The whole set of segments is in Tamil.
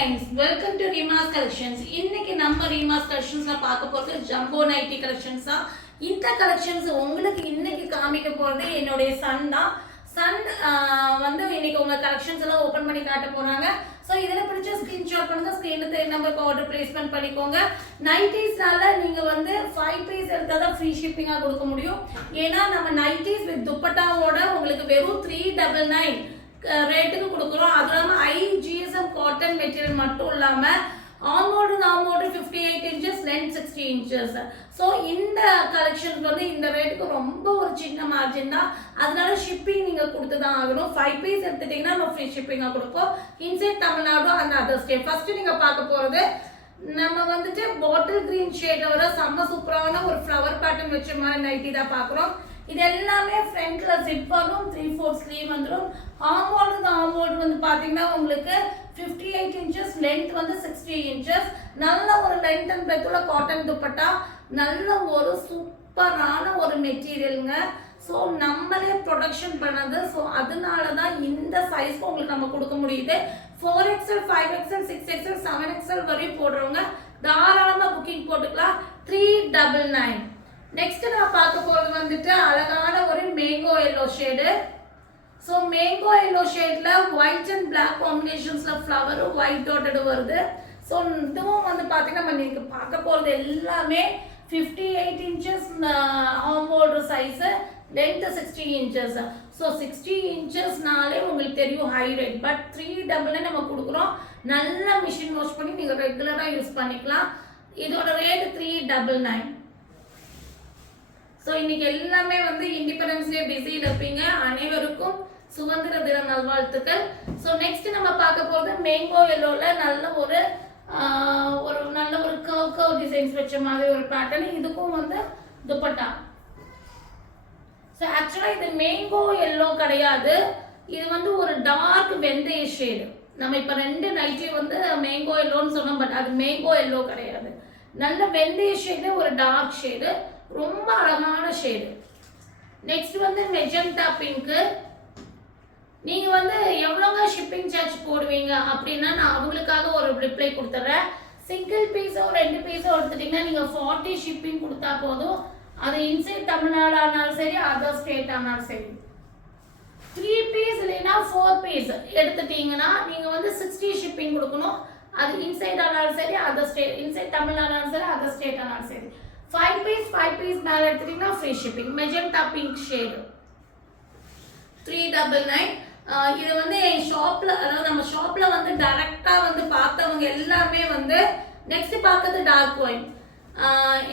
friends, welcome to Rima's Collections. இன்னைக்கு நம்ம Rima's Collectionsல பார்க்க போறது ஜம்போ நைட்டி கலெக்ஷன்ஸ் தான். இந்த கலெக்ஷன்ஸ் உங்களுக்கு இன்னைக்கு காமிக்க போறது என்னுடைய சன் தான். சன் வந்து இன்னைக்கு உங்க கலெக்ஷன்ஸ் எல்லாம் ஓபன் பண்ணி காட்ட போறாங்க. சோ இதல பிடிச்ச ஸ்கிரீன்ஷாட் பண்ணுங்க, ஸ்கிரீன்ல தெரிய நம்பருக்கு ஆர்டர் பிளேஸ்மென்ட் பண்ணிக்கோங்க. நைட்டிஸ்னால நீங்க வந்து 5 பீஸ் எடுத்தா தான் ஃப்ரீ ஷிப்பிங்கா கொடுக்க முடியும். ஏனா நம்ம நைட்டிஸ் வித் துப்பட்டாவோட உங்களுக்கு வெறும் 399 ரேட்டுக்கு கொடுக்குறோம். அது இல்லாமல் IGSM காட்டன் மெட்டீரியல் மட்டும் இல்லாமல் ஆமோடு 58 இன்ச்சஸ் லென்த் 60 இன்ச்சஸ். ஸோ இந்த கலெக்ஷனுக்கு வந்து இந்த ரேட்டுக்கு ரொம்ப ஒரு சின்ன மார்ஜின் தான். அதனால ஷிப்பிங் நீங்கள் கொடுத்து தான் ஆகணும். 5 பீஸ் எடுத்துட்டிங்கன்னா நம்ம ஃப்ரீ ஷிப்பிங்காக கொடுப்போம். இன்சைட் தமிழ்நாடு அந்த அதர் ஸ்டேட். ஃபர்ஸ்ட் நீங்கள் பார்க்க போகிறது நம்ம வந்துட்டு பாட்டில் கிரீன் ஷேடோட செம்ம சூப்பரான ஒரு ஃப்ளவர் பேட்டர்ன் வச்ச மாதிரி நைட்டி தான் பார்க்குறோம். இது எல்லாமே ஃப்ரண்ட்ல ஜிப் வரும், 3/4 ஸ்லீவ் வந்துடும். ஆமோல்டு வந்து பாத்தீங்கன்னா உங்களுக்கு 58 இன்ச்சஸ், லென்த் வந்து 60 இன்ச்சஸ். நல்ல ஒரு லென்த் அண்ட் பிரெத்ல காட்டன் துப்பட்டா, நல்ல ஒரு சூப்பரான ஒரு மெட்டீரியலுங்க. ஸோ நம்மளே ப்ரொடக்ஷன் பண்ணது. ஸோ அதனால தான் இந்த சைஸ்க்கு உங்களுக்கு நம்ம கொடுக்க முடியுது. 4XL, 5XL, 6XL, 7XL வரையும் போடுறவங்க தாராளமாக புக்கிங் போட்டுக்கலாம். 399. நெக்ஸ்ட் நான் பார்க்க போறது வந்துட்டு அழகான ஒரு mango yellow shade. So mango yellow ஷேட்ல ஒயிட் அண்ட் பிளாக் காம்பினேஷன்ஸ்ல ஃப்ளவர் ஒயிட் டாட்டட் வருது. ஸோ இதுவும் வந்து பார்த்தீங்கன்னா நம்ம நீங்க பார்க்க போறது எல்லாமே 58 inches hem border size, length 60 inches. So 60 இன்ச்சஸ்னாலே உங்களுக்கு தெரியும் ஹை ரேட். பட் 399 நம்ம கொடுக்குறோம். நல்ல மிஷின் வாஷ் பண்ணி நீங்க ரெகுலரா யூஸ் பண்ணிக்கலாம். இதோட ரேட் 399. ஸோ இன்னைக்கு எல்லாமே வந்து இண்டிபெண்டன்ஸ் டே பிஸியில் இருப்பீங்க. அனைவருக்கும் சுதந்திர தின நல்வாழ்த்துக்கள். ஸோ நெக்ஸ்ட் நம்ம பார்க்க போகிறது மேங்கோ எல்லோவில் நல்ல ஒரு நல்ல ஒரு கர்வ் டிசைன்ஸ் வச்ச மாதிரி ஒரு பேட்டர்ன். இதுக்கும் வந்து துப்பட்டா. ஸோ ஆக்சுவலாக இது மேங்கோ எல்லோ கிடையாது, இது வந்து ஒரு டார்க் வெந்தய ஷேடு. நம்ம இப்போ 2 நைட்டி வந்து மேங்கோ எல்லோன்னு சொன்னோம், பட் அது மேங்கோ எல்லோ கிடையாது. நல்ல வெந்தய ஷேடு, ஒரு டார்க் ஷேடு, ரொம்ப அழகான ஷேடு. நெக்ஸ்ட் வந்து மெஜந்தா பிங்க். நீங்க வந்து எவ்வளோங்க ஷிப்பிங் சார்ஜ் போடுவீங்க அப்படின்னா நான் அவங்களுக்காக ஒரு ரிப்ளை கொடுத்துட்றேன். சிங்கிள் பீஸோ 2 பீஸோ எடுத்துட்டீங்கன்னா நீங்க 40 ஷிப்பிங் கொடுத்தா போதும். அது இன்சைட் தமிழ்நாடு ஆனாலும் சரி, அதர் ஸ்டேட் ஆனாலும் சரி. 3 பீஸ் இல்லைன்னா 4 பீஸ் எடுத்துட்டீங்கன்னா நீங்க வந்து 60 ஷிப்பிங் கொடுக்கணும். அது இன்சைட் ஆனாலும் சரி, அதர் ஸ்டேட், இன்சைட் தமிழ்நாடு ஆனாலும் சரி, அதர் ஸ்டேட் ஆனாலும் சரி. 5 பீஸ் மேலே எடுத்துட்டீங்கன்னா free shipping. Magenta pink shade 399. இது வந்து என் ஷாப்ல, அதாவது நம்ம ஷாப்ல வந்து டைரக்டா வந்து பார்த்தவங்க எல்லாமே வந்து நெக்ஸ்ட் பார்க்கறது டார்க் ஒயின்.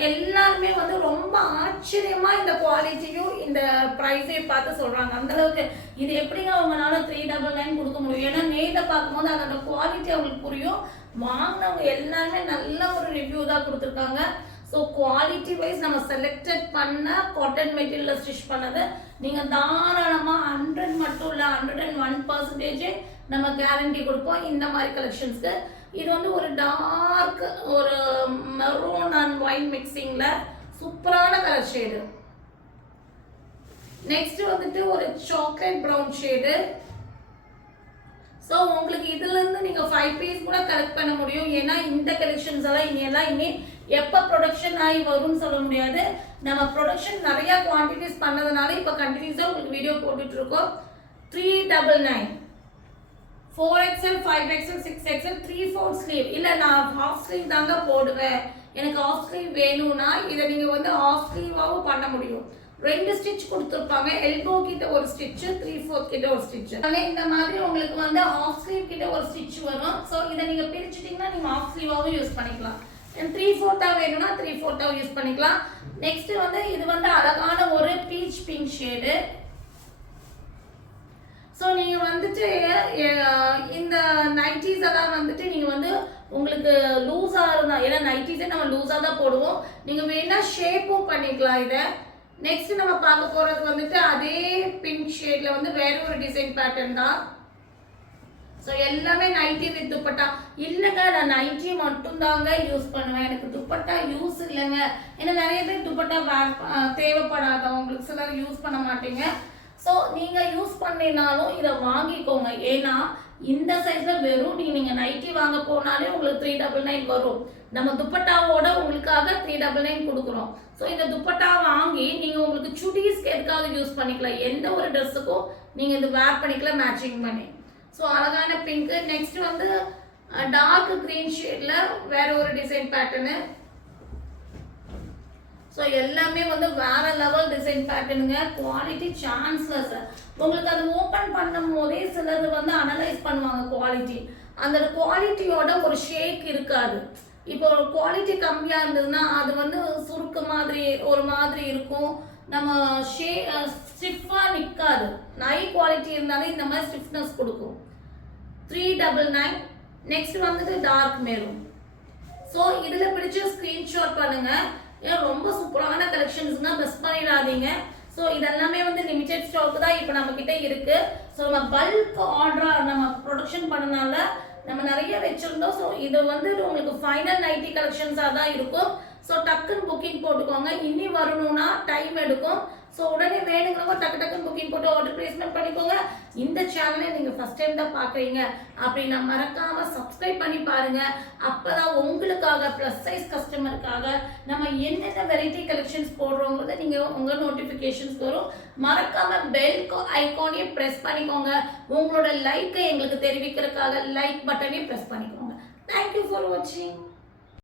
எல்லாருமே வந்து ரொம்ப ஆச்சரியமா இந்த குவாலிட்டியும் இந்த ப்ரைஸையும் பார்த்து சொல்றாங்க. அந்த அளவுக்கு இது எப்படிங்க அவங்களால 399 கொடுக்க முடியும்? ஏன்னா நேர்ல பார்க்கும்போது அதோட குவாலிட்டி அவங்களுக்கு புரியும். வாங்கினவங்க எல்லாருமே நல்ல ஒரு ரிவ்யூ தான் கொடுத்துருக்காங்க. ஸோ குவாலிட்டி வைஸ் நம்ம செலக்டட் பண்ண காட்டன் மெட்டீரியலில் ஸ்டிச் பண்ணது. நீங்கள் தாராளமாக 100 மட்டும் இல்லை 101% நம்ம கேரண்டி கொடுப்போம் இந்த மாதிரி கலெக்ஷன்ஸ்க்கு. இது வந்து ஒரு டார்க் ஒரு மெரூன் அண்ட் ஒயிட் மிக்சிங்கில் சூப்பரான கலர் ஷேடு. நெக்ஸ்ட் வந்துட்டு ஒரு சாக்லேட் ப்ரௌன் ஷேடு. ஸோ உங்களுக்கு இதுலேருந்து நீங்கள் 5 பீஸ் கூட கலெக்ட் பண்ண முடியும். ஏன்னா இந்த கலெக்ஷன்ஸ் எல்லாம் இனி எப்போ ப்ரொடக்ஷன் ஆகி வரும்னு சொல்ல முடியாது. நம்ம ப்ரொடக்ஷன் நிறையா குவான்டிட்டிஸ் பண்ணதுனால இப்போ கண்டினியூஸாக உங்களுக்கு வீடியோ போட்டுட்டு இருக்கோம். 399. 4XL, 5XL, 6XL, 3/4 sleeve. இல்லை நான் ஹாஃப் ஸ்லீவ் தாங்க போடுவேன், எனக்கு ஹாஃப் ஸ்லீவ் வேணும்னா இதை நீங்கள் வந்து ஹாஃப் ஸ்லீவாகவும் பண்ண முடியும். 2 ஸ்டிச் கொடுத்துருப்பாங்க. எல்போ கிட்ட ஒரு ஸ்டிச், 3/4 கிட்ட ஒரு ஸ்டிச். இந்த மாதிரி உங்களுக்கு வந்து ஹாஃப் ஸ்லீவ் கிட்ட ஒரு ஸ்டிச் வரும். ஸோ இதை நீங்கள் பிரிச்சுட்டீங்கன்னா நீங்கள் ஹாஃப் ஸ்லீவாகவும் யூஸ் பண்ணிக்கலாம். 3/4 வேணும்னா 3/4 யூஸ் பண்ணிக்கலாம். நெக்ஸ்ட் வந்து இது வந்து அழகான ஒரு பீச் பிங்க் ஷேடு. ஸோ நீங்கள் வந்துட்டு இந்த நைட்டிஸ் எல்லாம் வந்துட்டு நீங்கள் வந்து உங்களுக்கு லூஸாக இருந்தால், ஏன்னா நைட்டிஸே நம்ம லூஸாக தான் போடுவோம், நீங்கள் வேணா ஷேப்பும் பண்ணிக்கலாம் இதை. நெக்ஸ்ட் நம்ம பார்க்க போகிறது வந்துட்டு அதே பிங்க் ஷேட்ல வந்து வேற ஒரு டிசைன் பேட்டர்ன் தான். ஸோ எல்லாமே நைட்டி வித் துப்பட்டா. இல்லைங்க நான் நைட்டி மட்டும் தாங்க யூஸ் பண்ணுவேன், எனக்கு துப்பட்டா யூஸ் இல்லைங்க. ஏன்னா நிறைய பேர் துப்பட்டா தேவைப்படாதவங்களுக்கு சிலர் யூஸ் பண்ண மாட்டீங்க. ஸோ நீங்கள் யூஸ் பண்ணினாலும் இதை வாங்கிக்கோங்க. ஏன்னா இந்த சைஸில் வெறும் நீங்கள் நைட்டி வாங்க போனாலே உங்களுக்கு 399 வரும். நம்ம துப்பட்டாவோட உங்களுக்காக 399 கொடுக்குறோம். ஸோ இந்த துப்பட்டா வாங்கி நீங்கள் உங்களுக்கு சுடிஸ்க்கு எதுக்காவது யூஸ் பண்ணிக்கலாம். எந்த ஒரு ட்ரெஸ்ஸுக்கும் நீங்கள் இது வேர் பண்ணிக்கலாம் மேட்சிங் பண்ணி. ஸோ அழகான பிங்க்கு. நெக்ஸ்ட் வந்து டார்க் க்ரீன் ஷேடில் வேற ஒரு டிசைன் பேட்டர்னு. ஸோ எல்லாமே வந்து வேற லெவல் டிசைன் பேட்டர்னுங்க. Quality chanceless. உங்களுக்கு அது ஓப்பன் பண்ணும் போதே சிலர் வந்து அனலைஸ் பண்ணுவாங்க குவாலிட்டி. அந்த குவாலிட்டியோட ஒரு ஷேக் இருக்காது. இப்போ குவாலிட்டி கம்மியாக இருந்ததுன்னா அது வந்து சுருக்கு மாதிரி ஒரு மாதிரி இருக்கும். நம்ம ஸ்டிஃபாக நிற்காது. ஹை குவாலிட்டி இருந்தாலே இந்த மாதிரி ஸ்டிஃப்னஸ் கொடுக்கும். 399. நெக்ஸ்ட் வந்துட்டு டார்க் மெரூன். ஸோ இதில் பிடிச்ச ஸ்க்ரீன்ஷாட் பண்ணுங்க. ஏன் ரொம்ப சூப்பரான கலெக்ஷன்ஸ்னா மிஸ் பண்ணிடாதீங்க. ஸோ இதெல்லாமே வந்து லிமிடெட் ஸ்டாக் தான் இப்போ நம்ம கிட்ட இருக்கு. ஸோ நம்ம பல்க் ஆர்டராக நம்ம ப்ரொடக்ஷன் பண்ணனால நம்ம நிறைய வச்சிருந்தோம். ஸோ இது வந்து உங்களுக்கு ஃபைனல் நைட்டி கலெக்ஷன்ஸாக தான் இருக்கும். ஸோ டக்குன்னு புக்கிங் போட்டுக்கோங்க. இனி வரணும்னா டைம் எடுக்கும். ஸோ உடனே வேணுங்கிறவங்க டக்கு டக்குன்னு புக்கிங் போட்டு ஆர்டர் பிளேஸ்மெண்ட் பண்ணிக்கோங்க. இந்த சேனலை நீங்கள் ஃபஸ்ட் டைம் தான் பார்க்குறீங்க அப்படின்னா மறக்காமல் சப்ஸ்கிரைப் பண்ணி பாருங்கள். அப்போ தான் உங்களுக்காக ப்ளஸ் சைஸ் கஸ்டமருக்காக நம்ம என்னென்ன வெரைட்டி கலெக்ஷன்ஸ் போடுறோங்கிறத நீங்கள் உங்கள் நோட்டிஃபிகேஷன்ஸ் வரும். மறக்காமல் பெல் ஐக்கானையும் ப்ரெஸ் பண்ணிக்கோங்க. உங்களோட லைக்கை எங்களுக்கு தெரிவிக்கிறதுக்காக லைக் பட்டனையும் ப்ரெஸ் பண்ணிக்கோங்க. தேங்க்யூ ஃபார் வாட்சிங்.